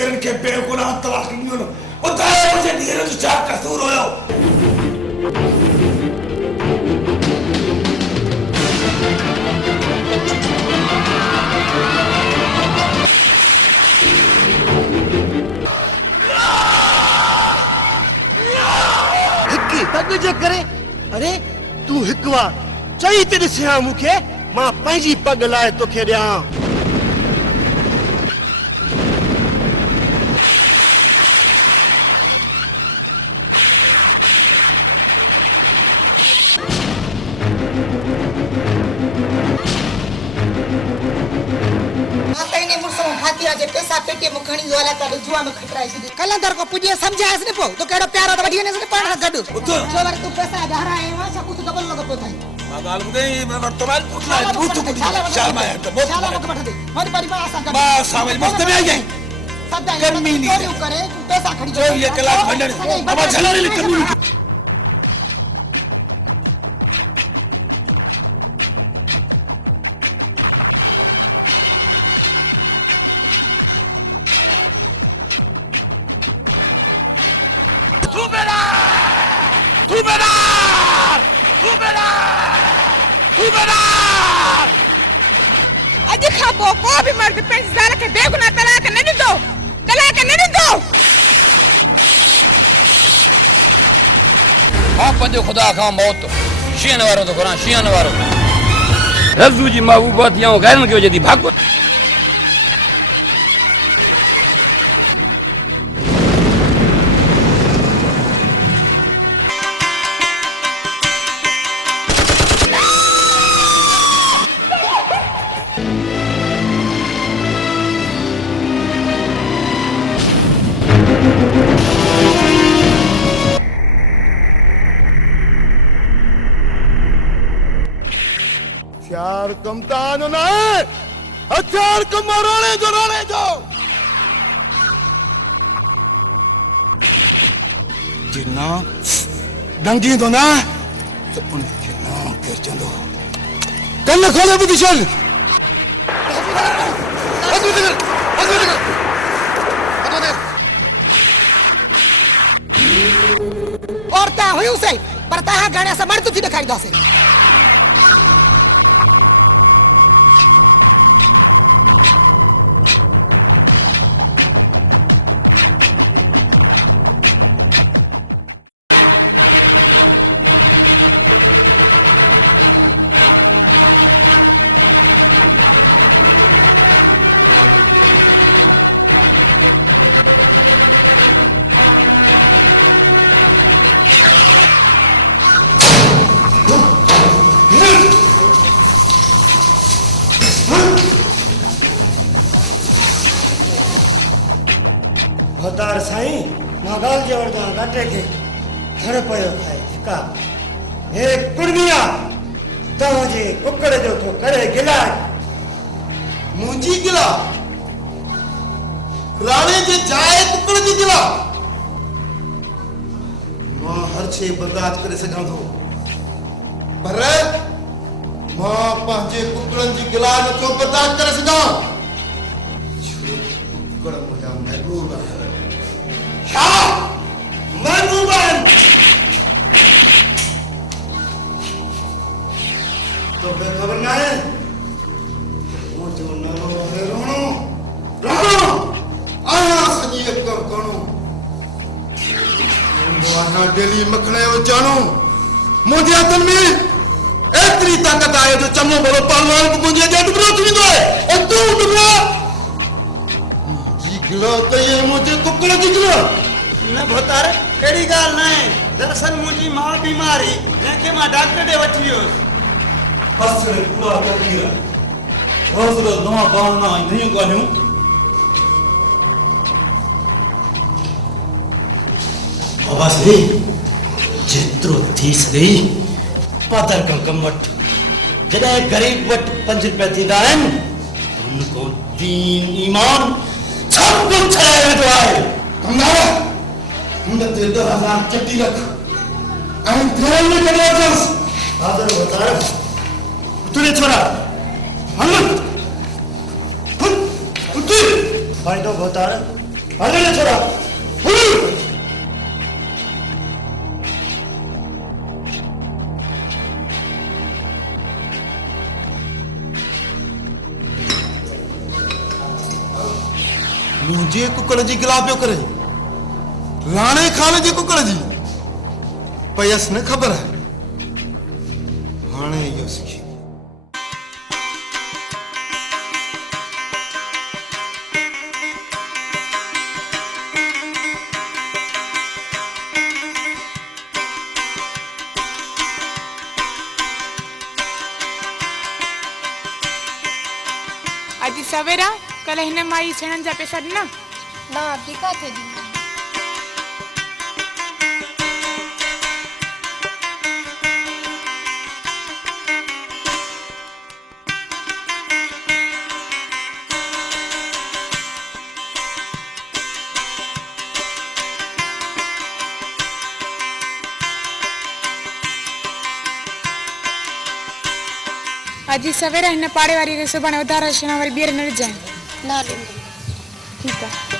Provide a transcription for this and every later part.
किरण के बेगुनाह तलाक ॾिनो ॿुधायो मुंहिंजे धीअर जो छा कसूर हुयो हिकु पग जे करे अरे तूं हिकु वार चई ते ॾिसिया मूंखे मां पंहिंजी पग लाइ तोखे ॾियां कलंदर को पुजे समझायस ने पो तो केड़ो प्यारो तो वठी ने से पाण गड जो वर तू पैसा घरा है वा सब कुछ डबल लग पोता है मां गाल ॿुधई मैं वर्तमान पूछना है तू शाम है तो बहुत शाला को बैठ दे हमारी परिवार आसा गड मां समझ मस्त में आ जाए सब गर्मी नहीं चोरी करे तू पैसा खड़ी जो ये कलाक भंडन अब झलने लिख खुदा का मौत शीन वारो तो करा शीन वारो रब्बू जी महबूबत या गैर जो जदी भागो हथियार को मारोने दो जिन्ना डंगी दो ना कल खोले बुदिशन और ता हुई से पर ता गाने से मर्द की दिखाई दस बर्दाश्त करे सघां थो पर मां पंहिंजे कुकड़नि जी गिला नथो बर्दाश्त करे सघां जितरो थीस गई पातर को कमट खुदा गरीब वट 5 रुपए थींदा आहिनि उनको दीन ईमान सब कुछ छड़ाए वेठो आहे हमारा हम ते दरना चकी रख हम ध्यान में करे जस आदर बता तूने छोड़ा हम तू भाई तो बता अरे ना छोड़ा मुझे कुकड़ जी गिला पियो करे राणे खाने जी कुकड़ जी पयस न खबर है हाणे इहो सिखी अॼु सवेरा कल्ह हिन माई छेणनि जा पैसा ॾिना ना टीका थे दी अॼु सवेरा हिन पाड़े वारी खे सुभाणे उधार अचणा वरी ॿीहर न विझाए ना दी ठीकु आहे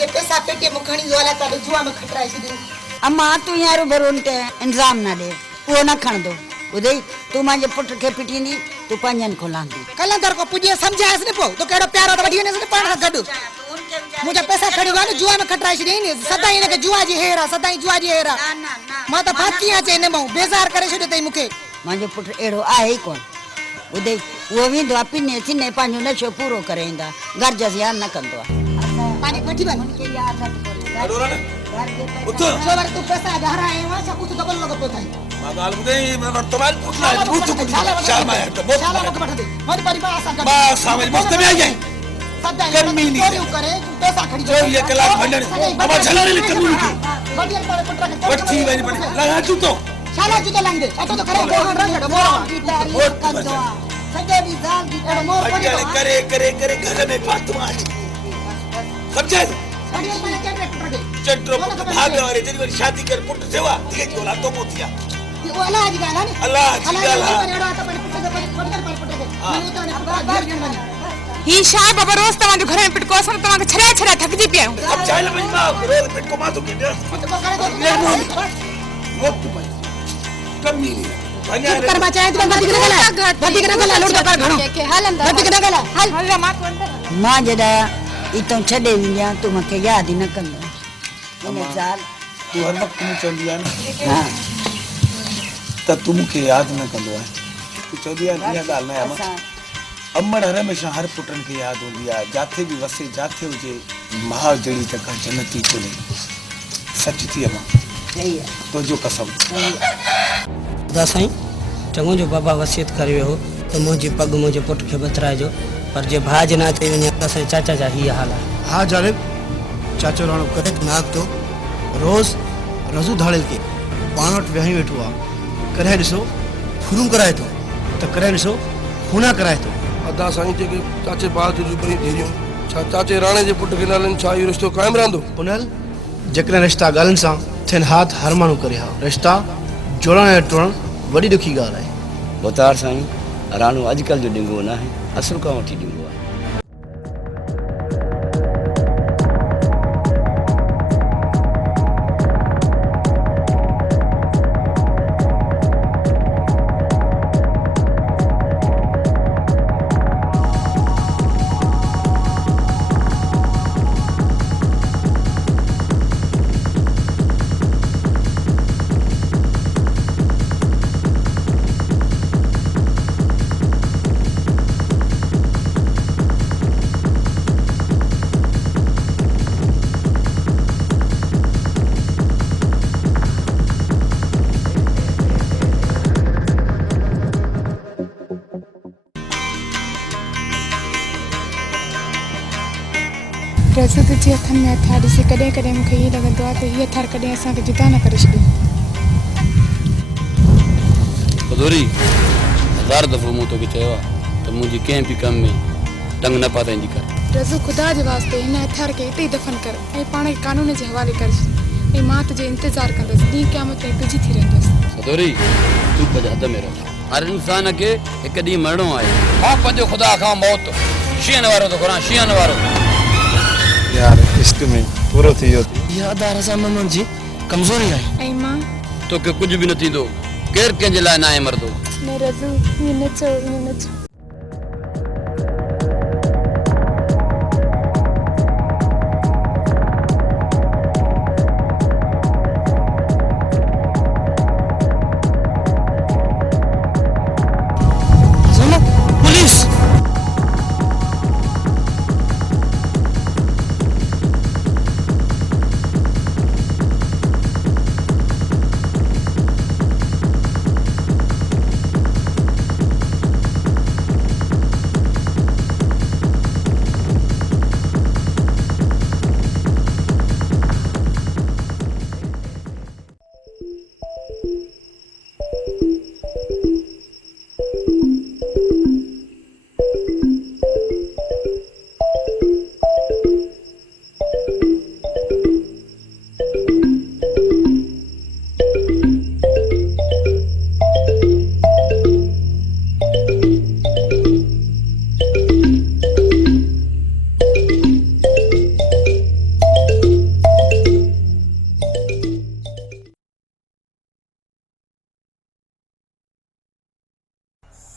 जे पैसा पेटे में खणी वाला का जुआ में खटराए छॾियो अम्मा तू यार भरोन के इंतजाम ना दे वो ना खण दो उदय तू मांजे पुट के पिटींदी तू पंजन खोलांदी कलंदर को पुजे समझायस ने पो तो केड़ो प्यारो तो वठी ने से पाण गड मुझे पैसा खणी वाले जुआ में खटराए छॾी ने सदाई ने जुआ जी हेरा सदाई जुआ जी हेरा मां तो फाकी आ चेने मो बेजार करे छॾियो तई मुके मांजे पुट एड़ो आहे कोन उदय वो भी दो पिने सिने पांजो नशो पूरो करेंदा घर जस यार न कंदो पानी पटी बन के यार अडोरा ने उतो सोवर तू पैसा हराए वा सब कुछ डबल लग पोता मां गाल मुदे मैं वर्तमान पूछ ला पूछ कुछ शाल में तो बहुत शाला को बैठ दे हमारी परिवार आसा कर बस समझ मस्त में आ जाए सदाई गर्मी नहीं चोरी करे तू पैसा खड़ी जो ये कलाक भंडन अब चला नहीं कम्युनिटी बढ़िया पर पुत्र के बच्ची वाली बड़ी लगा तू तो शाला जुतो लंगे अतो तो करे मोहन रंग मोर सजे भी जान की करे मोर पड़ी करे करे करे घर में फातिमा समझे बढ़िया पर चक्र चट्रो भाग वाले तेरी वाली शादी कर पुट सेवा ये जोला तो मोतिया ये वो अल्लाह जी गाला ने अल्लाह जी गाला ही छा बाबा रोज तव्हांजो घर में पिटको असां तव्हांखे छॾाए छॾाए थकिजी पिया आहियूं अब चाहे लगी मां रोज पिट को मां तो के कमी नहीं कर बचाए तो बदी करे गला लोड कर घणो बदी करे गला हल हल मां तू अंदर मां जदा इतो छडे विया तू मके याद ही न कंदो इन साल तू हर वक्त में चंदी है हां त तू मुके याद न कंदो है तू चंदी है ये गाल न है अमर हमेशा हर पुटन के याद होंदी है जाथे भी वसे जाथे हुजे मां जड़ी तक जन्नती कोने सच थी अमा सही है तो जो कसम दसाई चङो जो बाबा वसियत करे हो तो मुझे पग मुझे पुट के बतराए जो पर जे भाज ना थे वने असां चाचा जा ही हाल हाँ जालिब चाचो राणो करे नाग तो रोज रजू धाड़े के पाणट वेही वेठो आ करे दिसो फुरू कराए तो करे दिसो खूना कराए तो अदा साईं जे चाचे बाल जो कोई देरियो चाचे राणे जे पुट के लालन छा यो रिश्तो कायम रहंदो पुनल जकरे रिश्ता गालन सा थिन हाथ हर मानू करे हा रिश्ता जोड़ण ऐं टुरण वडी दुखी गाल है बोतार साईं राणो अजकल जो डिंगो ना है असल का वठी डिंगो रज़ो तुंहिंजे हथनि में हथियार ॾिसी कॾहिं कॾहिं मूंखे ईअं लॻंदो आहे त हीअ हथियार कॾहिं असांखे जुदा न करे छॾे। सदोरी हज़ार दफ़ो मूं तोखे चयो आहे त मुंहिंजी कंहिं बि कम में टंग न पाताईंदी कर। रज़ो ख़ुदा जे वास्ते हिन हथियार खे हिते ई दफ़न कर ऐं पाण खे कानून जे हवाले कर ऐं मां तुंहिंजो इंतज़ारु कंदसि ॾींहुं क़यामत ताईं तुंहिंजी थी रहंदसि। सदोरी तूं पंहिंजे हद में रह। हर इंसान खे हिकु ॾींहुं मरणो आहे। हा पंहिंजो ख़ुदा खां मौत शींहनि वारो थो घुरां शींहनि वारो। यार इश्क में पूरो थी वियो। इहा अदा रज़ा महमद जी कमज़ोरी आहे। ऐं मां तोखे कुझु बि न थींदो। केरु कंहिंजे लाइ न आहे मरदो। न रज़ो ईअं न चओ ईअं न चओ। पुलिस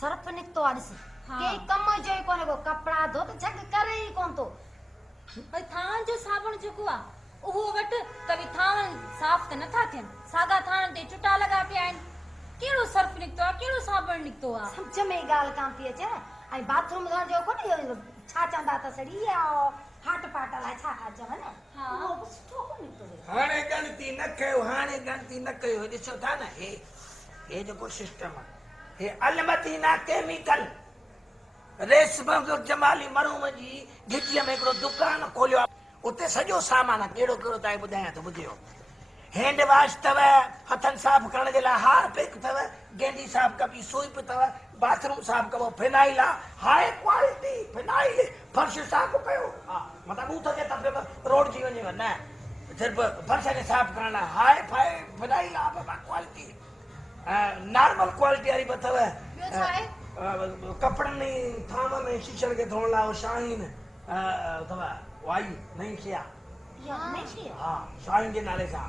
सर्फ निकतो आ ॾिस के कम जो ही कोने को कपड़ा धो त झग करे ही कोन तो भाई थान जो साबुण जेको आ उहो वट कभी थान साफ त नथा थियन सागा थान ते चुटा लगा पे आइन केड़ो सर्फ निकतो आ केड़ो साबुण निकतो आ समझ में गाल कान थी अचे आई बाथरूम धोण जो कोने छा चंदा त सड़ी आ हाट पाट ला छा का चवन हां वो सुठो को निकतो हाणे गणती न कयो हाणे गणती न कयो ॾिसो था न हे जेको सिस्टम आहे हे अलमती ना केमिकल रेशम जमाली मरूम जी घिटीअ में हिकिड़ो दुकान खोलियो उते सॼो सामान कहिड़ो कहिड़ो तव्हांखे ॿुधायां थो ॿुधियो हैंड वॉश अथव हथनि साफ़ करण जे लाइ हारपिक अथव गेंडी साफ़ कबी सूप अथव बाथरूम साफ़ कबो फिनाइल आहे हाई क्वालिटी फिनाइल फर्श साफ़ कयो हा मतिलबु बूथ जे तर्फ़ रोड जी वञेव न सिर्फ़ु फर्श खे साफ़ करण लाइ हाई फाई फिनाइल आहे बाबा क्वालिटी नॉर्मल क्वालिटी वारी बि अथव कपिड़नि में थाम में शीशनि खे धोअण लाइ शाहीन अथव वाई नई शइ आहे हा शाहीन जे नाले सां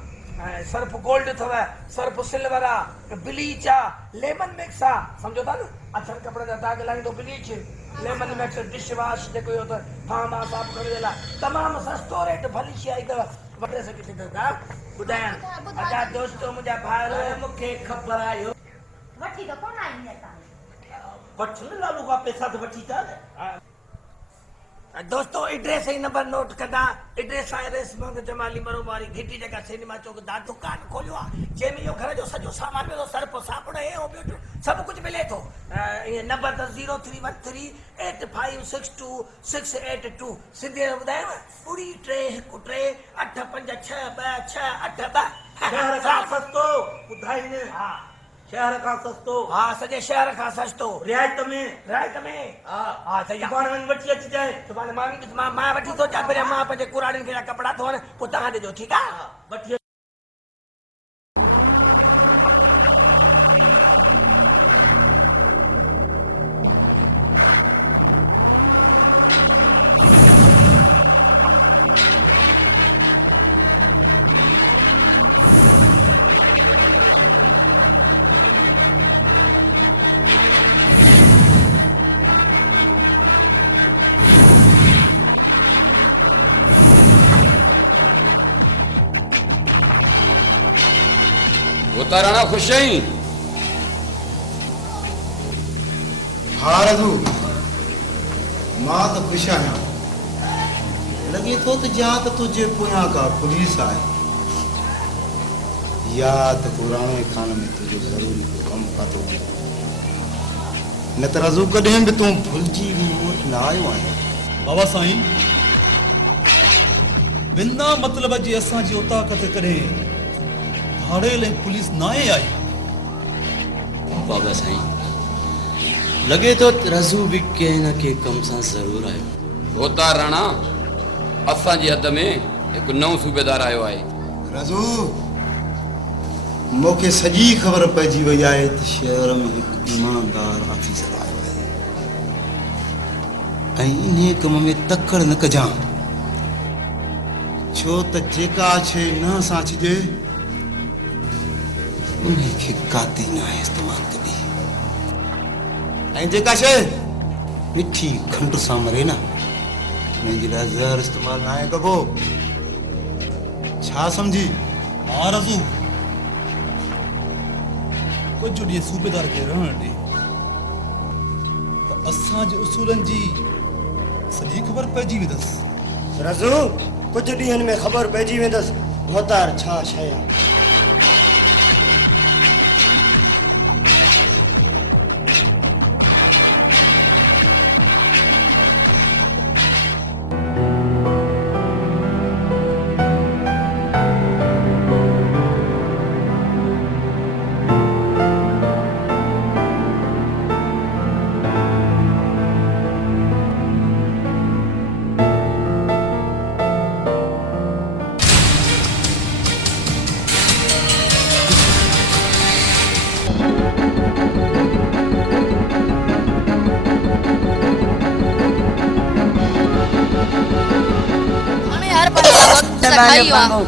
सर्फ गोल्ड अथव सर्फ सिल्वर आहे ब्लीच आहे लेमन मिक्स आहे सम्झो था न अछनि कपिड़े जा दाग लाहींदो bleach lemon mix dish wash जेको इहो त थाम आहे साफ़ करण जे लाइ तमामु सस्तो रेट भली शइ आई अथव वठे सघे थो ॿुधायां अदा दोस्तो मुंहिंजा भाउर मूंखे ख़बर आयो वठी त कोन आई अता वठ न लालू का पैसा तो वठी था दोस्तों एड्रेस ही नंबर नोट कंदा एड्रेस आहे रेशम जमाली मरूम वारी घिटी जगह सिनेमा चौक दा दुकान खोलियो आहे जंहिंमें इहो घर जो सॼो सामान मिलो सर्फ साबुण ऐं ॿियो सभु कुझु मिले थो इहे नंबर त 03138562 सिंधी में ॿुधायांव ॿुड़ी 313856262 शहर खां सस्तो ॿुधाईंदे हा शहर का सस्तो हा सॼे शहर का सस्तो रियायत में हा हा सही सुभाणे वञी वठी अची जाए सुभाणे मां वठी थो अचां पहिरियां मां पंहिंजे कुराड़ियुनि खे कपिड़ा धोअण पोइ तव्हां ॾिजो ठीकु आहे वठी खुश आई हाँ रघु मां तो खुश आहियां लॻे थो त ॼाण त तुंहिंजे पुरां का पुलिस आहे याद पुराणे खाने में तुझे घर में कम पातो न त रज़ू कॾहिं बि तूं भुलिजी न आयो आहे बाबा साईं बिना मतलब जे असांजी उताकत करे हाड़ेल पुलिस नाहे आहे। बाबा साईं लगे तो रज़ू भी कंहिं न कंहिं कम सां ज़रूर आयो। होता राणा असांजे हथ में हिकु नओं सूबेदार आयो आहे। रज़ू मूंखे सॼी ख़बर पइजी वई आहे त शहर में ऐं इन कम में तकड़ न कजां, छो त जेका शइ न सां छॾे उनखे काती न इस्तेमालु कबी, ऐं जेका शइ मिठी खंड सां मरे न उनजे लाइ ज़हर इस्तेमालु न आहे कबो। छा सम्झी? हाँ रज़ू कुछ ॾींहं सूबेदार खे रहण ॾे, असांजे उसूलनि जी सॼी ख़बर पइजी वेंदसि। रज़ू कुछ ॾींहंनि में ख़बर पइजी वेंदसि मोतार छा शइ।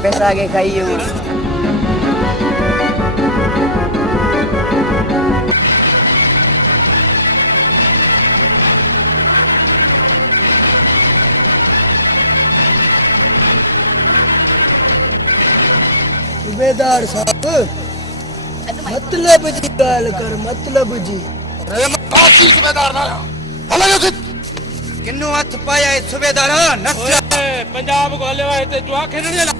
पैसा के खाइए सूबेदार साहब मतलब जी गाल कर, मतलब जी सूबेदार ना हला जो किन्नू हथ पाया है सूबेदार नक्शा पंजाब को हले वाए ते जुआ खेलने ला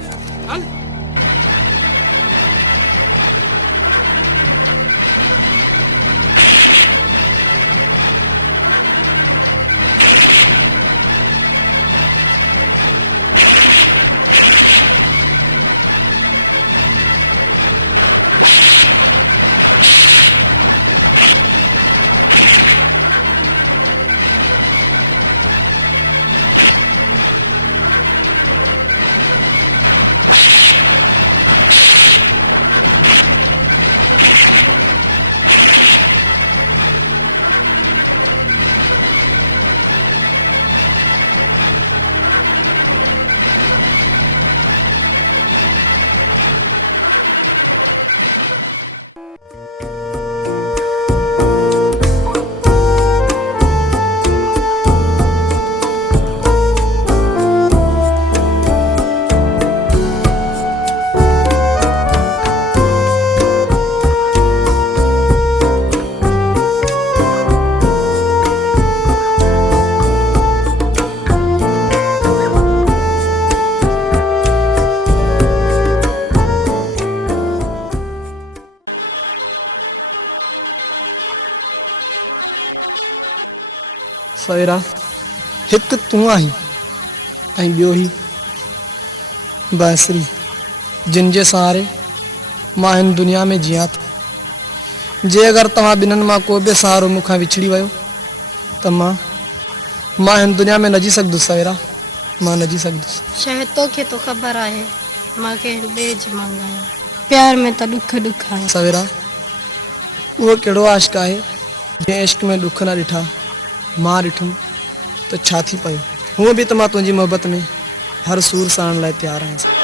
सवेरा हिकु तूं आहीं ऐं ॿियो ही बांसुरी, जिन जे सहारे मां हिन दुनिया में जियां थो। जे अगरि तव्हां ॿिन्हिनि मां को बि सहारो मूंखां विछड़ी वियो त मां हिन दुनिया में न जी सघंदुसि सवेरा, मां न जी सघंदुसि। शायदि तोखे तो ख़बर आहे मां कंहिं ॿिए जी मानी आहियां। प्यार में त ॾुख ॾुख आहे सवेरा, उहो कहिड़ो आशिक़ आहे जंहिं इश्क में ॾुख न ॾिठा। मां ॾिठुमि त छा थी पियो, हूअं बि त मां तुंहिंजी मोहबत में हर सूर साण लाइ तयारु आहियां।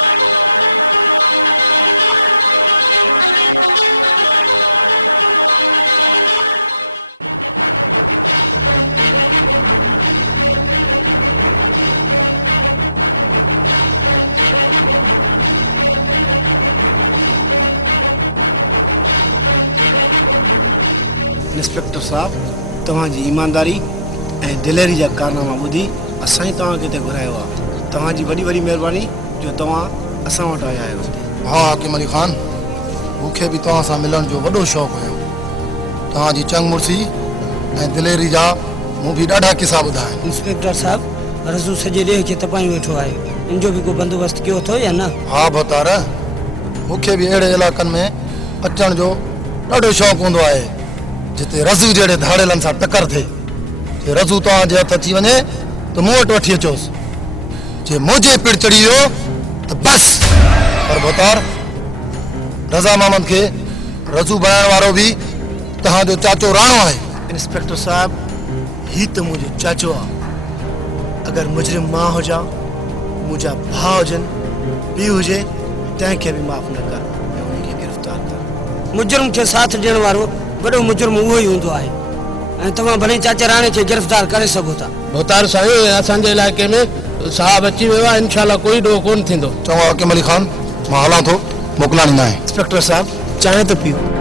इंस्पेक्टर साहब, तव्हांजी ईमानदारी ऐं दिलेरी जा कारनामा ॿुधी असां ई तव्हांखे हिते घुरायो आहे। तव्हांजी वॾी वॾी महिरबानी जो तव्हां असां वटि आया आहियो। हाँ हकीम अली खान, मूंखे बि तव्हां सां मिलण जो वॾो शौक़ु हुयो। तव्हांजी चंग मुर्सी ऐं दिलेरी जा मूं बि ॾाढा किस्सा ॿुधा आहिनि। इंस्पेक्टर साहब, रज़ू सॼे ॾे खे तपाई वेठो आहे इन जो बि को बंदोबस्त कयो अथव या न? हाँ भतार, मूंखे बि अहिड़े इलाइक़नि में अचण जो ॾाढो शौक़ु हूंदो आहे जिते रज़ू जहिड़े धाड़ेलनि सां टकर थिए। जे रज़ू तव्हांजे हथ अची वञे त मूं वटि वठी अचोसि, जे मुंहिंजे पिड़ चढ़ी वियो त बस। पर भतार, रज़ा मोहम्मद खे रज़ू बनाइण वारो बि तव्हांजो चाचो राणो आहे। इंस्पेक्टर साहब, ही त मुंहिंजो चाचो आहे। अगर मुजरिम मां हुजा, मुंहिंजा भाउ हुजनि, पीउ हुजे, तंहिंखे बि माफ़ न कर, उनखे गिरफ़्तार कर। मुजरिम खे साथ ॾियण वारो वॾो मुजरिम उहो ई हूंदो आहे ऐं तव्हां भले चाचा राणे खे गिरफ़्तार करे सघो था। भतार साईं, असांजे इलाइक़े में साहब अची वियो आहे, इंशाल्लाह कोई ॾोह कोन थींदो। चङो हकीम अली खान, मां हलां थो, मोकिलाणी न आहे। इंस्पेक्टर साहब, चांहि त पीओ।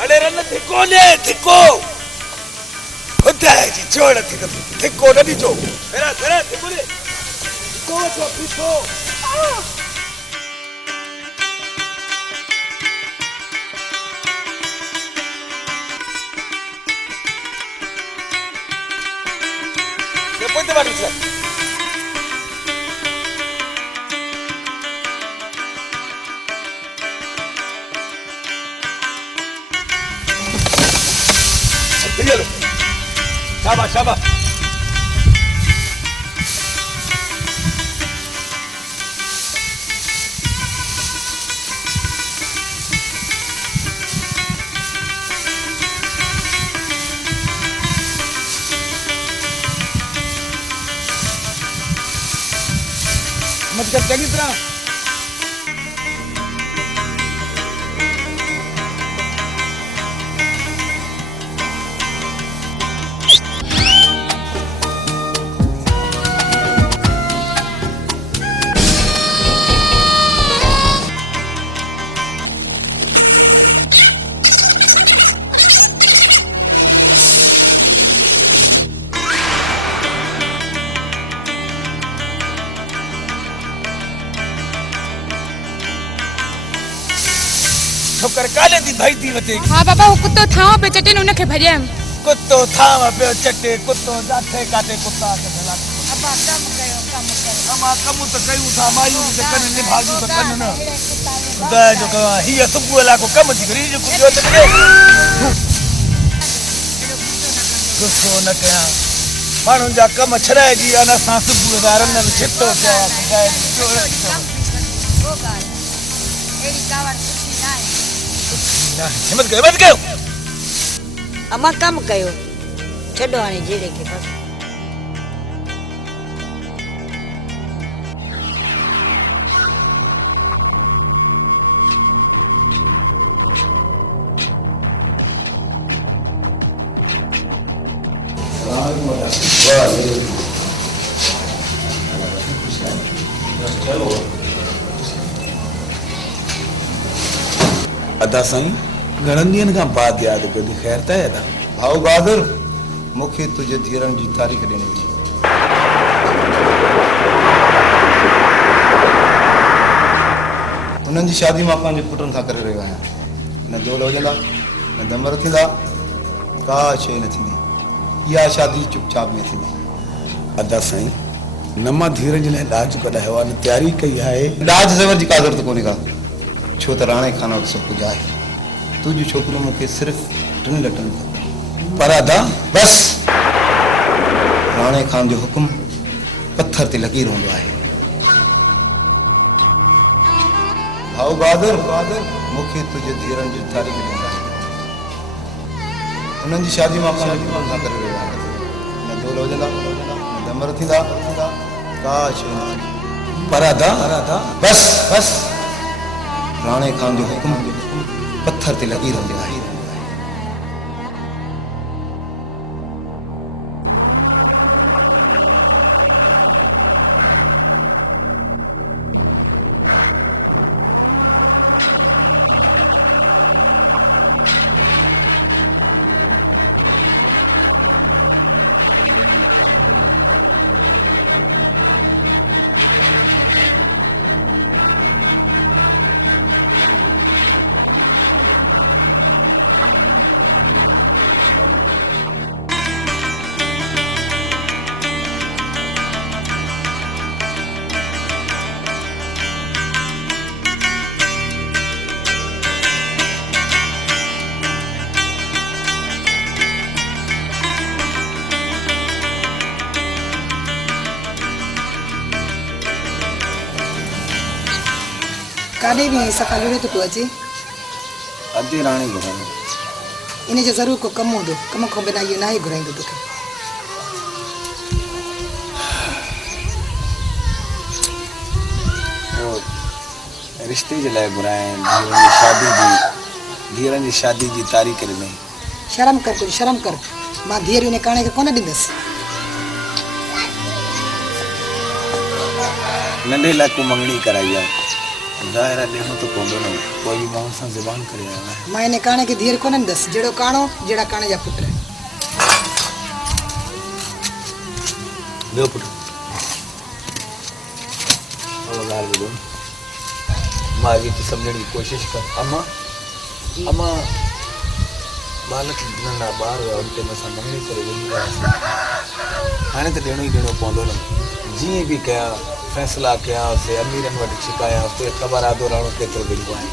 अड़े रन धिको ने धिको खुदा है जी छोड़ थी तो धिको न दीजो मेरा जरा धिको ने धिको जो पीछो ये ponte बाटू से चलो शाबाश शाबाश मत कर चंगी तरह छोकर काले दी भाई थी वते। हाँ बाबा, वो कुत्तो थाव पे चटे ने उनके भरियम। कुत्तो थाव पे चटे कुत्तो जाते काटे कुत्ता के भला। अब्बा कम कयो कम कयो। अमा कम तो कयू था मायू से कन ने भाजू तो कन न। खुदा जो का ही सुबह ला को कम थी करी जो कुत्तो तो के। गुस्सो न कया। माण्हुनि जा कम छड़ाए जी अना सां सुबुह दारन न छितो पिया खुदा ने चोर। वो गाल। एड़ी कावड़ हिम्मत कयो अमा कम कयो छॾो हाणे जेड़े के बस। अदा साईं घणनि ॾींहंनि खां बाद यादि कयो ख़ैर त आहे। आओ बहादुर, मूंखे तुंहिंजे धीअरनि जी तारीख़ ॾियणी थी। उन्हनि जी शादी मां पंहिंजे पुटनि सां करे रहियो आहियां। न जोड़ हुजंदा न दम रखंदा, का शइ न थींदी। इहा शादी चुपचाप न थींदी। अदा साईं न मां धीअरनि जे लाइ ॾाज कढायो आहे, न तयारी कई आहे। ॾाज ज़ेवर जी का ज़रूरत कोन्हे का, छो त राणे खाना सभु कुझु आहे। तुंहिंजी छोकिरी मूंखे सिर्फ़ु 3 लख में। पर अदा बस राणे खान जो हुकुम पत्थर ते लॻी रहंदो आहे। आओ बहादुर, मूंखे तुंहिंजे धीअरनि जी तारीख़ ॾियणी। उन्हनि जी शादी मां पंहिंजे पुटनि सां करे रहियो आहियां। न जोड़ हुजंदा न दम रखंदा, का शइ न थींदी। पर अदा बस राणे खान जो हुकुम पत्थर ते लगी रहंदो आहे। काॾे बि सफ़ा लुड़े थो तूं अचे अधे राणी घुरायो इन जो ज़रूरु को कमु हूंदो कम खां बिना इहो नाहे घुराईंदो तोखे रिश्ते जे लाइ घुराया धीअरनि जी शादी जी तारीख़ ॾिनई। शर्म कर कुझु शर्म कर मां धीअर इन काणे खे कोन ॾींदसि नंढे लाइ को मंगणी कराई आहे ज़ाहिर आहे ॾियणो त पवंदो न कोई बि माण्हू सां ज़बान करे आयो आहे। मां इन काणे खे धीअर कोन ॾींदसि जहिड़ो काणो जहिड़ा काणे जा पुट ॿियो पुटु ॻाल्हि ॿुधो मां अॼु त सम्झण जी कोशिशि कर अमा अमा बालक नंढा ॿार हुया उन ते असां मंगणी करे वञी वियासीं हाणे त ॾियणो ई ॾियणो पवंदो न जीअं बि कया फैसला कयासीं अमीरनि वटि छिकायासीं ख़बर आहे दोराणो केतिरो ॾिनो आहे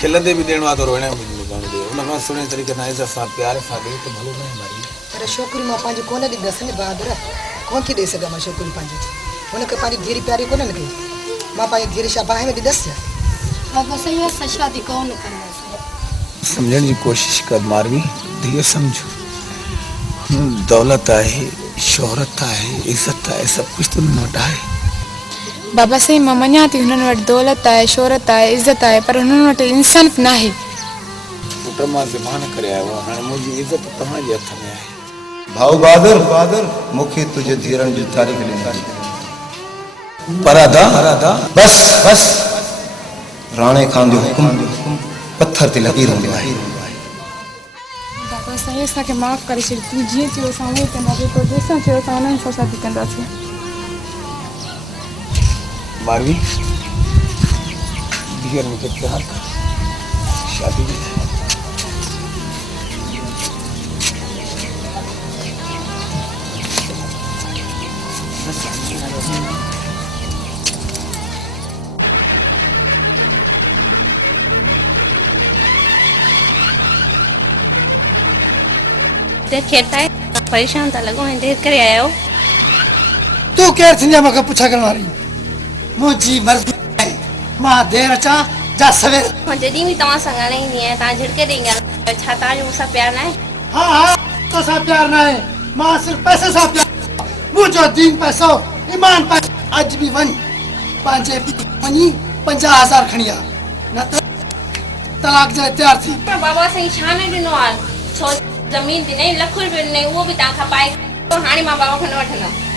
खिलंदे बि ॾियणो आहे त रोइण में बि ॾियणो ॾियो उन खां सुहिणे तरीक़े सां इज़त सां प्यार सां ॾिए त भलो न आहे भाई पर छोकिरी मां पंहिंजी कोन ॾींदसि न बहादुर कोन थी ॾेई सघां मां छोकिरी पंहिंजी हुनखे पंहिंजी धीअरी प्यारी कोन लॻी मां पंहिंजी धीअरी छा बाहि में ॾींदसि बाबा सही आहे शादी कोन कंदासीं सम्झण जी कोशिशि कर मारवी धीअ सम्झो दौलत आहे शोहरत आहे इज़त आहे सभु कुझु त हुन वटि आहे बाबा सही मां मञा थी हुननि वटि दौलत आहे शोहरत आहे इज़त आहे पर हुननि वटि इंसानियत न आहे पुट मां ज़बान करे आयो आहियां हाणे मुंहिंजी इज़त तव्हांजे हथ में आहे। भाऊ बहादुर मूंखे तुंहिंजे धीअरनि जी तारीख़ ॾिनी परादा बस राणे खान जो हुकुम पत्थर ते लगी रहंदो आहे। बाबा सही असांखे माफ़ करे छॾ तूं जीअं चयो असां उहो कंदासीं तो जेसां चयो असां उन्हनि सां शादी कंदासीं। मारवी धीअर मूंखे प्यार कर शादी खेता है परेशान था लगो देर करे आयो तू केर थींदे मूंखे पुछा करण वारी मुंहिंजी मर्ज़ी मां देर अचां जा सवेर मुंहिंजे ॾींहुं तव्हां सां ॻाल्हाईंदी आहियां तव्हां झिड़के ॾेई ॻाल्हायो छा तव्हांजो मूंसां प्यार न आहे हाँ तोसां प्यार न आहे मां सिर्फ़ु पैसे सां प्यार मुंहिंजो दीन पैसो ईमान पैसो अॼु बि वञ पंहिंजे वञी 50,000 खणी आ न त तलाक जे तयार थी बाबा साईं छा न ॾिनो आहे छो ज़मीन ॾिनई लख रुपयो ॾिनई उहो बि तव्हां खां पाए पोइ हाणे मां बाबा खां न वठंदमि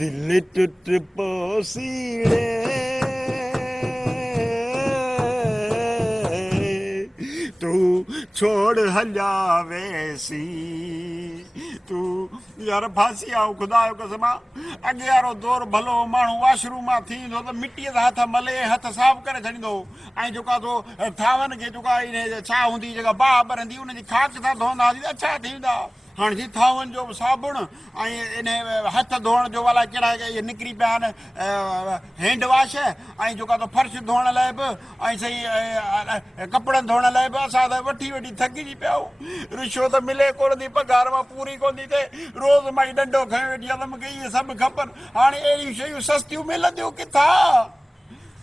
दिल टूट पोसीड़े तू छोड़ हलिया वेसी तू यार फांसी आओ खुदा जो कसम अॻे वारो दौर भलो माण्हू वॉशरूम मां थींदो त मिटीअ सां हथ मले हथ साफ़ करे छॾींदो ऐं जेका तो थांवनि खे जेका छा हूंदी जेका बाहि ॿरंदी उनजी खाक सां धोईंदा हुआसीं त छा थींदा हाणे जी थावन जो साबुण ऐं इन हथ धोअण जो वाला कहिड़ा इहे निकिरी पिया आहिनि हैंड वॉश ऐं जेको आहे फर्श धोअण लाइ बि ऐं सही कपिड़नि धोअण लाइ बि असां त वठी वठी थकिजी पिया आहियूं। रिश्वत मिले कोन थी, पघार मां पूरी कोन थी थिए, रोज़ मां डंडो खयो वेठी आहे त मूंखे इहे सभु खपनि। हाणे अहिड़ियूं शयूं सस्तियूं मिलंदियूं किथां?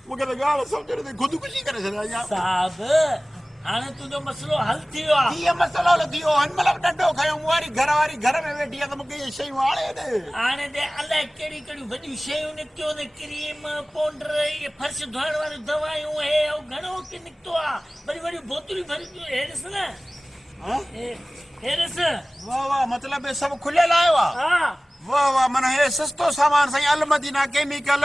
मूंखे त ॻाल्हि सम्झ नथी, ख़ुदकुशी करे छॾिया साहब। हाणे तुंहिंजो मसलो हल थी वियो आहे। कीअं मसलो हल थी वियो? हिन महिल डंडो खयो, मूं वारी घर में वेठी आहे त मूंखे इहे शयूं हाणे ॾे। हाणे दे अलाए कहिड़ी कहिड़ियूं वॾियूं शयूं निकितियूं आहिनि, क्रीम पाउडर, इहे फर्श धोइण वारियूं दवायूं, हे घणो की निकितो आहे, वॾियूं वॾियूं बोतलूं भरियूं। हे ॾिस न, हे ॾिस। वाह वाह, मतिलबु सभु खुलियल आयो आहे? हा वाह वाह, माना हे सस्तो सामान साईं, अलमदीना केमिकल।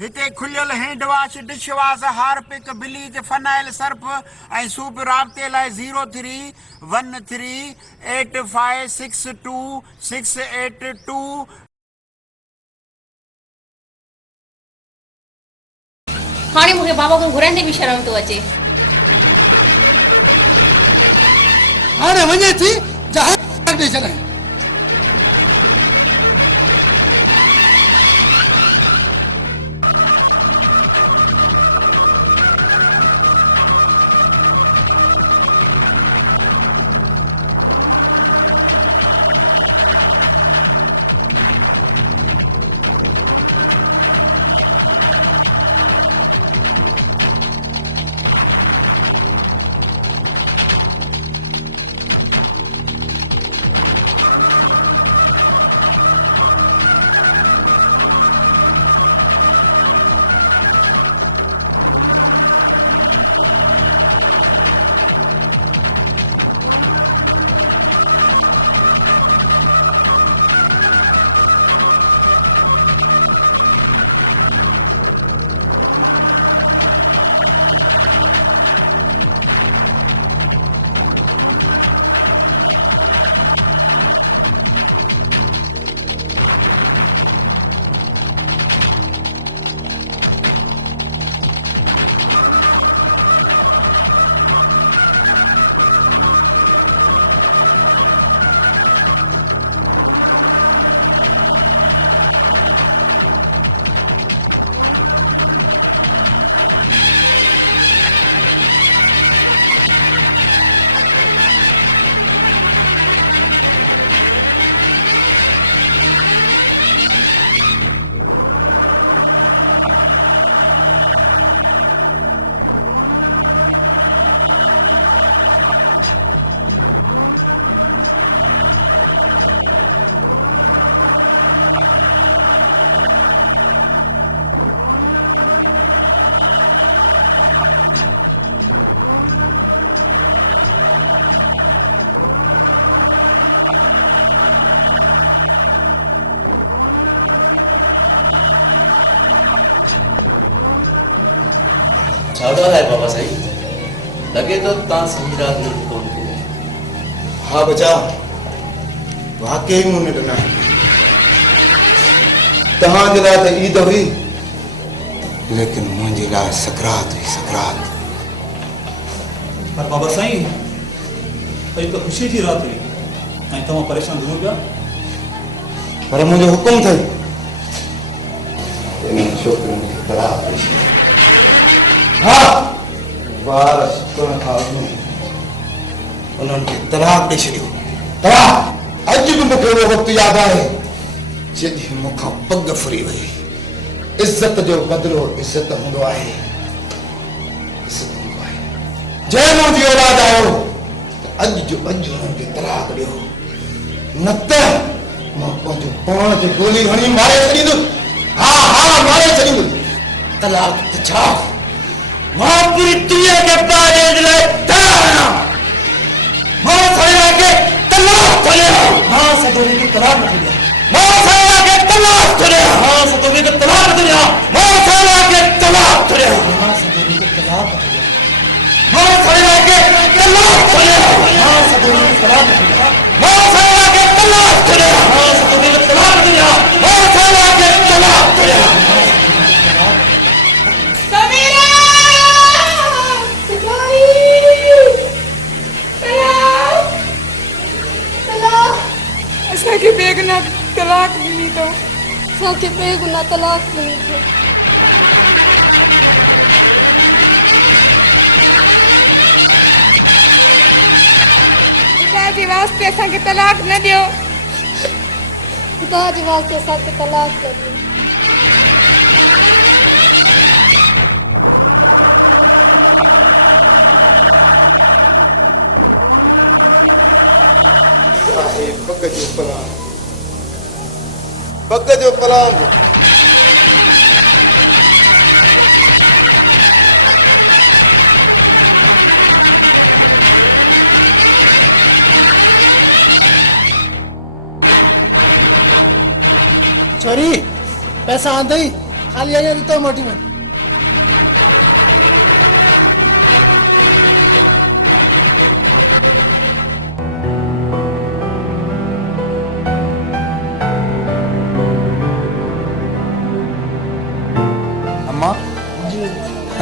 हिते खुलियल hand wash, dish wash, Harpic, bleach, phenyl, Surf ऐं सूप। राब्ते लाइ 03138562 हाणे मूंखे बाबा को घुरंदे बि शर्म थो अचे। हाणे वञे थी जहाज ॾेई छॾां। हाँ बचा, वाकई में उन्हें करना तहां जे लाइ त ईद हुई, लेकिन मुंहिंजे लाइ सकरात हुई, सकरात। पर बाबा साईं, भई त ख़ुशी जी रात हुई ऐं तव्हां परेशान थियो पिया। पर मुंहिंजो हुकुम अथई, इन छोकिरनि खे तलाक ॾे। हा, ॿार सुतण खां अॻु उन्हनि खे तलाक ॾेई छॾी। तलाक अॼु बि मूंखे उहो वक़्तु यादि आहे जॾहिं मूंखां पग फुरी वई। इज़त जो बदिलो इज़त हूंदो आहे। जंहिं मुंहिंजी औलाद आयो अॼु जो अॼु हुनखे तलाक ॾियो, न त मां पंहिंजे पाण खे गोली हणी मारे छॾींदुमि। हा हा, मारे छॾींदुमि। तलाक छा? मां पूरी दुनिया के पाले जे लाइ तयार आहियां। मां खणिया के तलाक खणिया। मां सॼो तलाक, मां खणिया के तलाक खणिया। मां सॼो तलाक खणिया। मां खणिया के तलाक खणिया। मां खणिया के तलाक खणिया। मां खणिया के तलाक खणिया। मां खणिया के तलाक खणिया।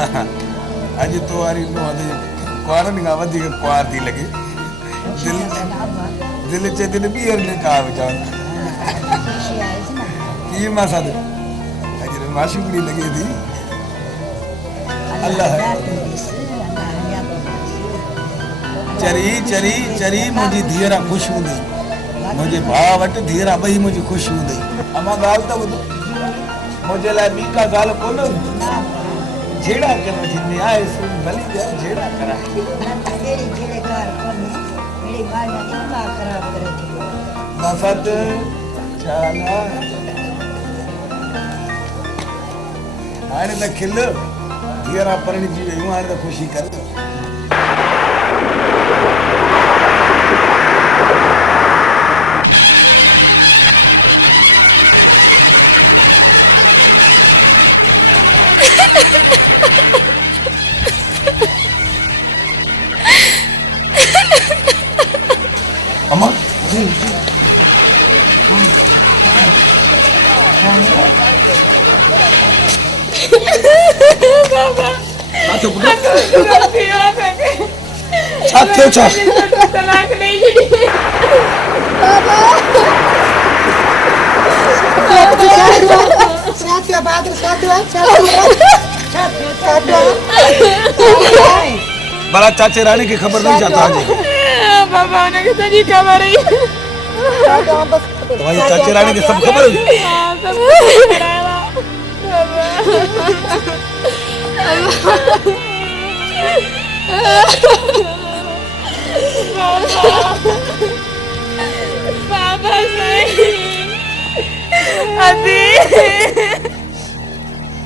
अज तो वारी नो दे क्वारन का वधिक क्वार थी लगे दिल चे दिन बियर ने का विचार ये मासा दे अज माशूकड़ी लगी थी अल्लाह चरी चरी चरी मुझी धीरा खुश हूंदी मुझे भाव वट धीरा बई मुझे खुश हूंदी अमा गाल तो मुझे ला मीठा गाल बोलो जेड़ा करो जिन्ने आए सो भली जा जेड़ा करा तेरी जेड़े कार मेरी बाया ना खराब करे नफत चाना आने त खिल धीरा परणी जी वही आने त खुशी कर छाते छा तलाक नहीं दी बड़ा चाचे रानी की खबर नहीं जाता आगे बाबा ने की तेरी खबर है भाई चाचे रानी की सब खबर है बाबा नहीं अभी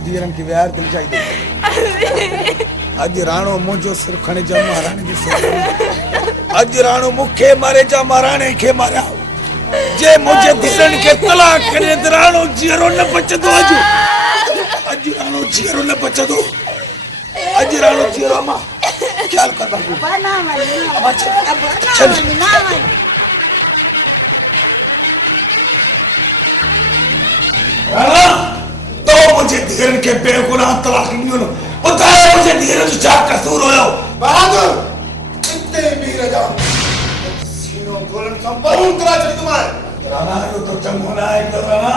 दीरन की व्यार दी जाए अज राणो मुझे सिर खणे जा महारानी अज राणो मुखे मारे जा महाराणी के मारा जे मुझे दिसन के तलाक करे राणो जीरो न बचदो अज राणो जीरो न बचदो अज राणो जीरो मा ख्याल कर चल तो मुझे धीरन के बेगुनाह तलाक मिलो बताया मुझे धीरन क्या कसूर होयो बहादुर कितने भी रजा सीनो खोलन का बहुत राज तुम्हारे राणा तो जमुना है राणा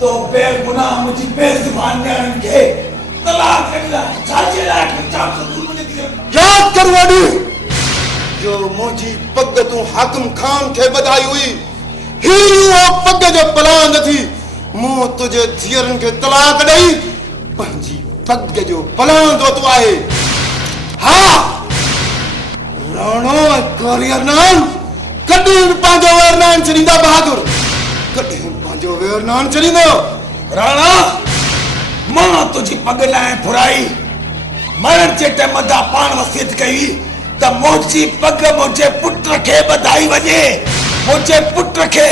तो बेगुनाह मुझे बेजुबान जान के तलाक मिला चाची ला याद करवानी जो मुझी पग तू हाकिम खान के बधाई हुई ही वो पग जो पलान थी मु तुझे धीरन के तलाक दई पंजी पग जो पलान तो तू आए हां राणो कोरियर नाम कदी पांजो वरनान चरींदा बहादुर कदी पांजो वरनान चरींदो राणा मां तुझी पग लाए फुराई मरण जे टाइम दा पान वसीयत कई त मोची पग मुझे पुत्र के बधाई वजे मुझे पुत्र के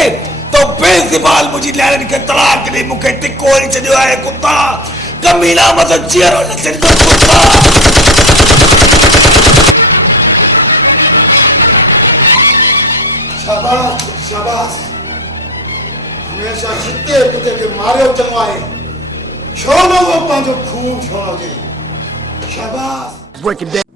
तो बेज़बाल मुझी लहरन के तलाक दी मुके टिकोरी चढ़ियो है कुत्ता कमीना मत चेहरो न चढ़ियो कुत्ता शाबाश शाबाश ये शासिते पुत्र के मारे चलवाए छोड़ो वो पांचो खून छोड़ो शाबाश break it down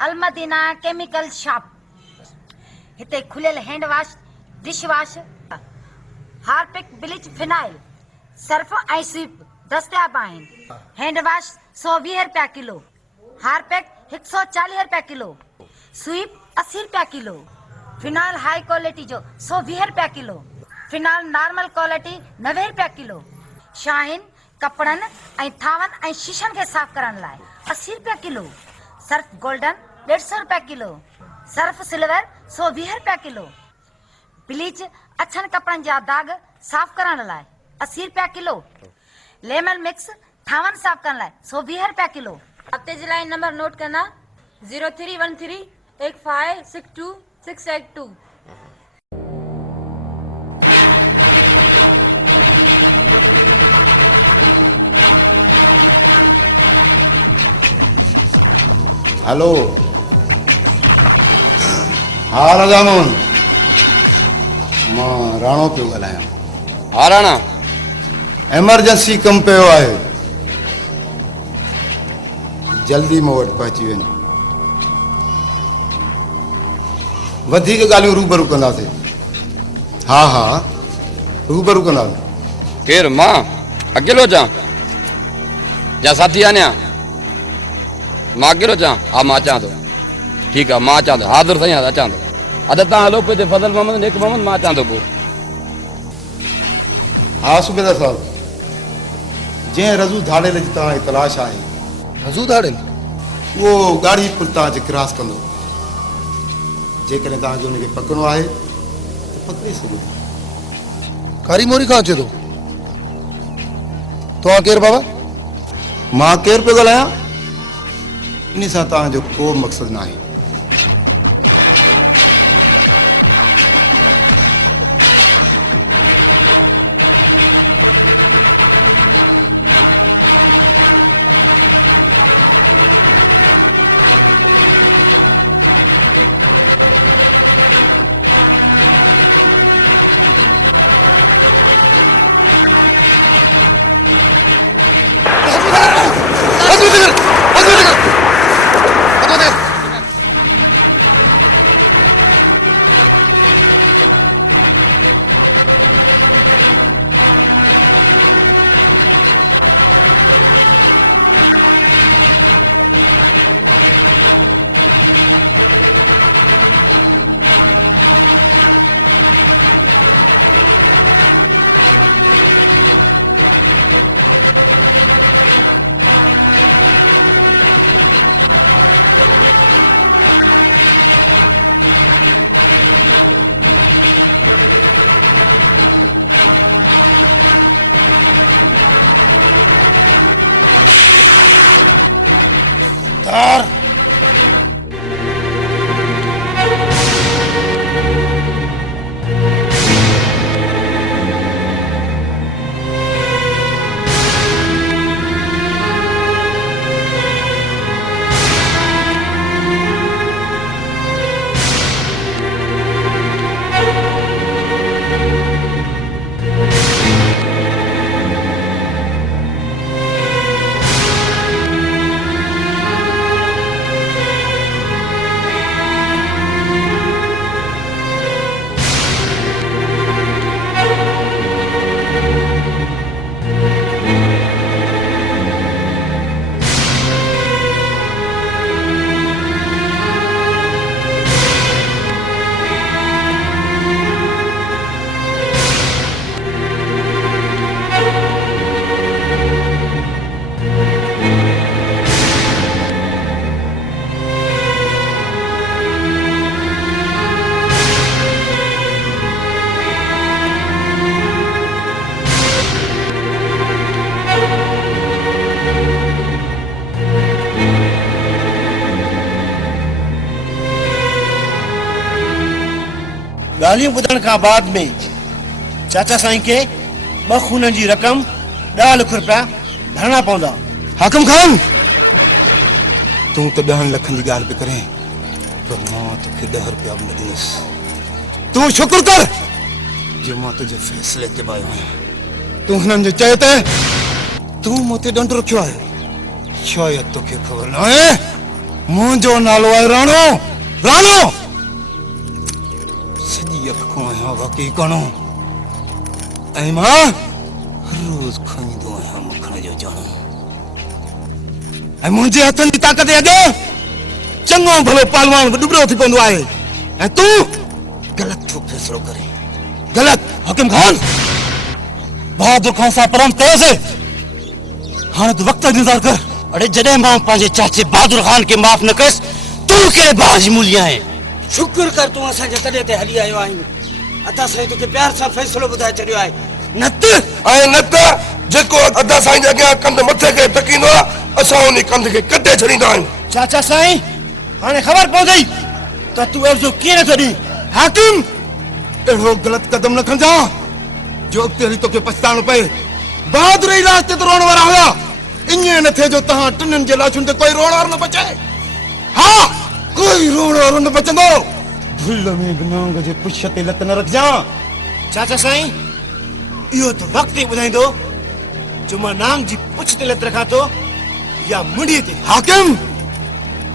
Al Madina chemical shop. हिते खुलियल hand wash, dish wash, Harpic, bleach, phenyl, Surf ऐं स्वीप दस्तियाब आहिनि। हैंड वॉश 120 रुपया किलो, हार्पिक 140 रुपया किलो, स्वीप 80 रुपया किलो, फिनाइल हाई क्वालिटी जो 120 रुपया किलो, फिनाइल नॉर्मल क्वालिटी 90 रुपया किलो, शाहीन कपड़न ऐं थावन ऐं शीशन के साफ करण लाइ 80 रुपया किलो, सर्फ गोल्डन 150 रुपया किलो, सर्फ सिल्वर 120 रुपया किलो, ब्लीच अछन कपड़न जा दाग साफ करण लाइ 80 रुपया किलो, लेमन मिक्स थावन साफ करण लाइ 120 रुपया किलो। हफ्ते जे लाइ नंबर नोट करना 03138562 हेलो, हाँ राजानो, मां राणो पियो ॻाल्हायां। हाँ राणा, एमरजेंसी कम पियो आहे, जल्दी मूं वटि पहुची वञो। वधीक ॻाल्हियूं रूबरू कंदासीं। हा हा, रूबरू कंदासीं। केरु, मां अकेलो अचां या साथी आनिया? मां अकेलो अचां? हा मां अचां थो। ठीकु आहे, मां अचां थो। हाज़ुर साईं अचां थो। अदा तव्हां हलो पियो फज़ल मोहम्मद, नेक मोहम्मद, मां अचां थो पियो। हा सुबेदार साहब, जंहिं रज़ू धाड़ेल जी तव्हांजी तलाश आहे, रज़ू धाड़ेल उहो गाड़ी पुल तव्हांखे क्रॉस कंदो। जेकॾहिं तव्हांखे हुनखे पकिड़ो आहे त पकिड़े सघो। कारी मोरी खां अचे थो। तव्हां केरु बाबा? मां केरु पियो ॻाल्हायां? इन सां तव्हांजो को मक़सदु न आहे। ॻाल्हियूं ॿुधण खां बाद में चाचा साईं खे 2 खून जी रक़म 10 लाख रुपया भरणा पवंदा। हाकिम खान, तूं त 10 लख जी ॻाल्हि पई करे, पर मां तोखे 10 रुपया बि न ॾींदुसि। तूं शुक्र कर जो मां तुंहिंजे फ़ैसिले ते आयो आहियां। तूं हुननि जो चए त तूं मूं ते ॾंडु रखियो आहे। शायदि तोखे ख़बर न आहे मुंहिंजो नालो आहे राणो राणो सॼी अखों आहियां वाक़ई कणो ऐं मां रोज़ खणींदो आहियां मखण जो ॼणो ऐं मुंहिंजे हथनि जी ताक़त जे अॻियां चङो भलो पहलवान डुबरो थी पवंदो आहे ऐं तूं ग़लति छो फ़ैसिलो करे ग़लति हकीम खान बहादुर खान सां परम तेज़ हाणे तूं वक़्त जो इंतज़ार कर अरे जॾहिं मां पंहिंजे चाचे बहादुर खान खे माफ़ न कयुसि तूं कहिड़े भाउ जी मूली आहे शुक्र कर तूं असांजे तॾहिं ते हली आयो आहीं अदा साईं तोखे प्यार सां फ़ैसिलो ॿुधाए छॾियो आहे नत जेको अदा साईं जे अॻियां कंध मथे खे टकींदो आहे असां उन कंध खे कटे छॾींदा आहियूं चाचा साईं हाणे ख़बर पवंदी त तूं अर्ज़ु कीअं कढी हाकिम अहिड़ो ग़लति क़दम न खणजा जो अॻिते हली तोखे पछताइणो पए बहादुर इलाज ते रोअण वारा हुआ ईअं न थिए जो तव्हां टिनिनि जे लाशुनि ते कोई रोअण वारो न बचे हा कोई रोअण वारो न बचंदो दिलि में नांग जे पुछ ते लत न रखजां चाचा साईं इहो त वक़्तु ई ॿुधाईंदो जो मां नांग जी पुछ ते लत रखां थो या मुंडी ते हाकिम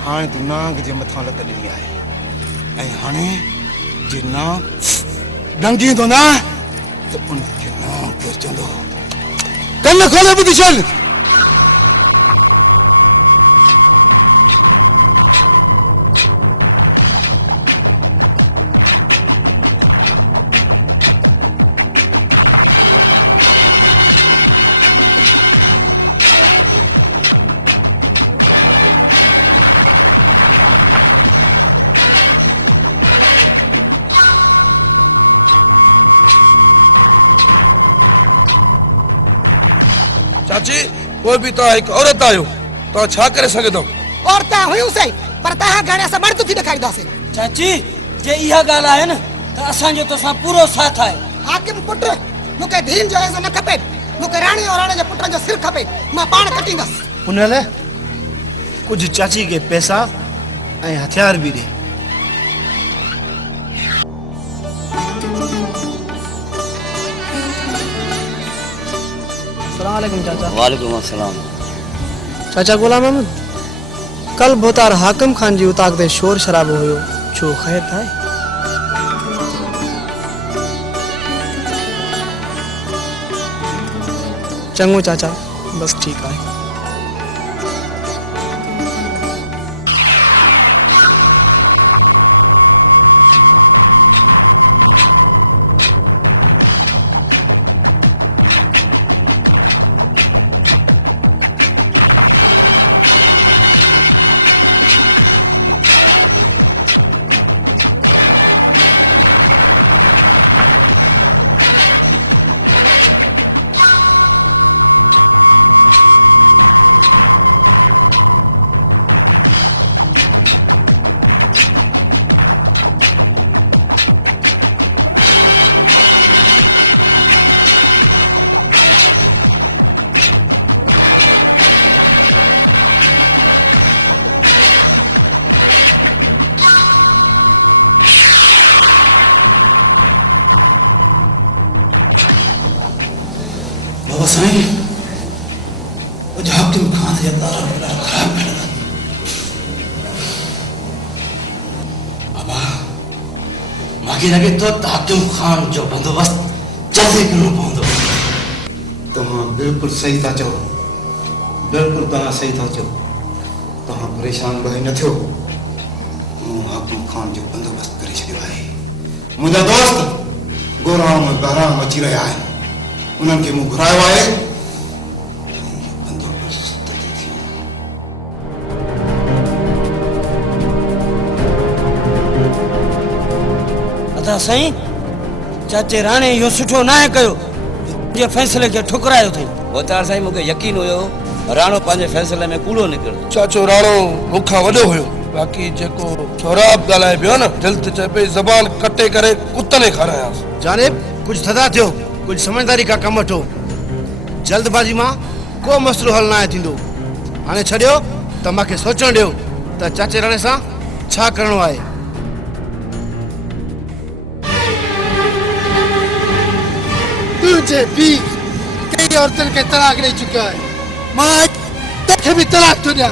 हाणे तूं नांग जे मथां लत रखी ऐं हाणे जे नांग नंगी थो न कन खोले ॿुधी छॾ एक औरत आयो तो छा करे सके तो औरत हुयूं सही पर तहां घणे से मर्द की ॾेखारींदासीं चाची जे इहा ॻाल्हि आहे न त असांजो तोसां पूरो साथ आहे हाकिम पुट मूंखे धीन जो ऐसो न खपे मूंखे राणी और राणे जे पुटनि जो सिर खपे मां पाण कटींदसि उन लाइ कुझु चाची खे पैसा ऐं हथियार बि ॾे अस्सलाम वालेकुम चाचा वालेकुम अस्सलाम चाचा गुलाम अहमद कल बोतार हाकिम खान जी उताक दे शोर शराबो हुयो छो खैर था चंगो चाचा बस ठीक है लगे तो हाकिम खान जो बंदोबस्त जल्दी करणो पवंदो तव्हां बिल्कुल सही था चओ बिल्कुल तव्हां सही था चओ तव्हां परेशान रहे न थियो हाकिम खान जो बंदोबस्त करे छॾियो आहे मुंहिंजा दोस्त गोराम और बहराम अची रहिया आहिनि उन्हनि खे मूं घुरायो आहे साईं चाचे राणे यो सुठो ना कयो जे फैसले के ठुकरायो थे बोतार साईं मुके यकीन हुयो राणो पांजे फैसले में कूड़ो निकरदो चाचो राणो मुखा वडो हुयो बाकी जेको छोराब गालाए बियो न दिल ते चे पे जबान कटे करे कुत्ते खाराया जाने कुछ थदा थियो कुछ समझदारी का कम वठो जल्दबाजी मां को मसलो हल ना थींदो हाने छडियो त माके सोचण दियो त चाचे राणे सा छा करणो आहे तुझे भी कई औरतन के तलाक नहीं चुका है मां तखे भी तलाक तो दिया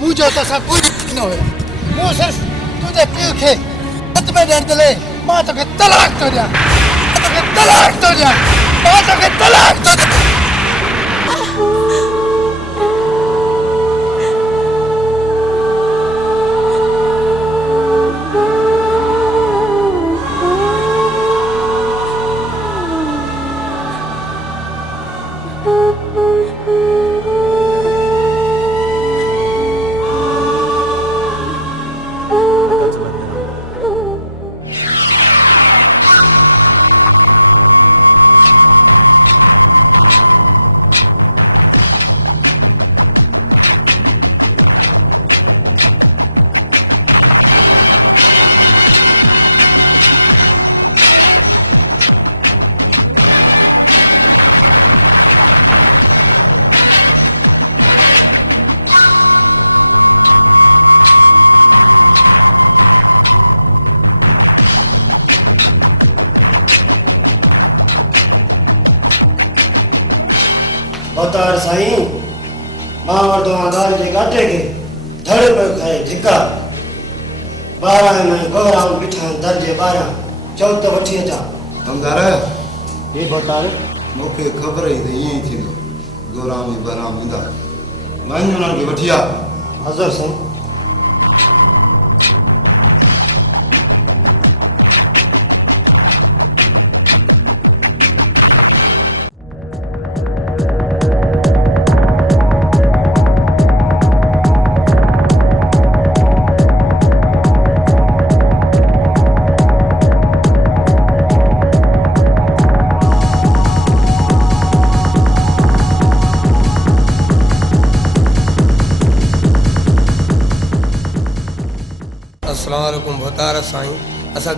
मुझे तो सब कुछ न हुयो मूं सिर्फ़ तुंहिंजे पीउ खे हथ में ॾियण दिले मां तोखे तलाक थो ॾियां मां तोखे तलाक थो ॾियां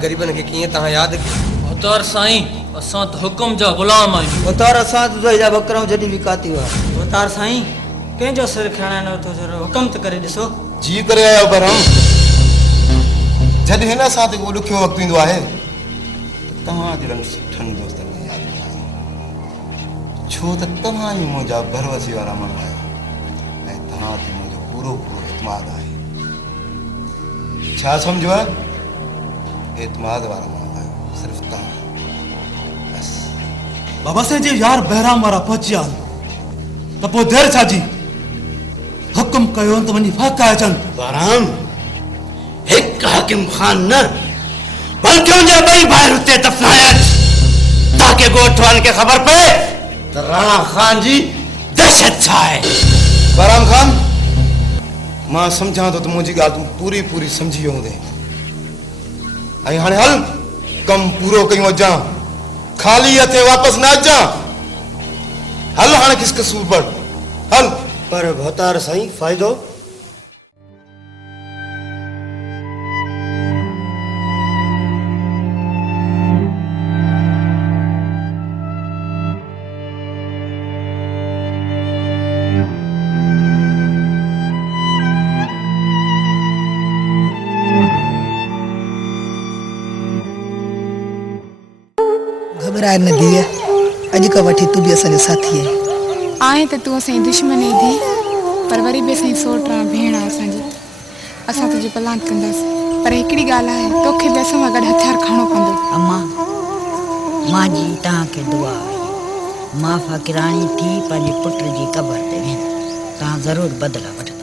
गरीबन के किए तहां याद उतार साईं असां त हुकुम जा गुलाम आहियूं उतार असां तुझा जा बकरा जदी लिकाती हुआ उतार साईं कंहिंजो सिर खणा न तो जरो हुकुम त करे ॾिसो जी करे आयो बरम जॾहिं हिन सां ते उहो ॾुखियो वक़्तु ईंदो आहे तव्हां दिलि में सुठो न छो त तव्हां ई मुंहिंजा भरवसी वारा माण्हू ऐं तव्हां पूरो एतमाद आहे छा सम्झो एतमाद वारा सिर्फ बाबा साईं जे यार बहराम वारा पहुची विया आहिनि त पोइ देरि छा जी हुकुम कयो त वञी फाका अचनि बहराम हिकु हाकिम खान न बल्कि उनजा ॿई भाइर हुते दफ़नाया ताकि ॻोठ वारनि खे ख़बर पए त राणा खान जी दहशत छा आहे बहराम खान मां सम्झां थो त मुंहिंजी ॻाल्हि तूं पूरी पूरी सम्झी वियो हूंदे ऐं हाणे हल कमु पूरो कयूं अचां खाली हथे वापसि न अचां हल हाणे किसके सूबर हल पर भतार साईं फ़ाइदो घबराए न दिए अॼु खां वठी तूं बि असांजो साथी आहे आए त तूं असांजी दुश्मन ई थी पर वरी बि असांजी सोट आहे भेण आहे असांजी असां तुंहिंजो पलांत कंदासीं पर हिकिड़ी ॻाल्हि आहे तोखे बि असां सां गॾु हथियार खणणो पवंदो अम्मा मां जी तव्हांखे दुआ मां फ़क़ीराणी थी पंहिंजे पुट जी क़बर ते वेंदमि तव्हां ज़रूरु बदिला वठो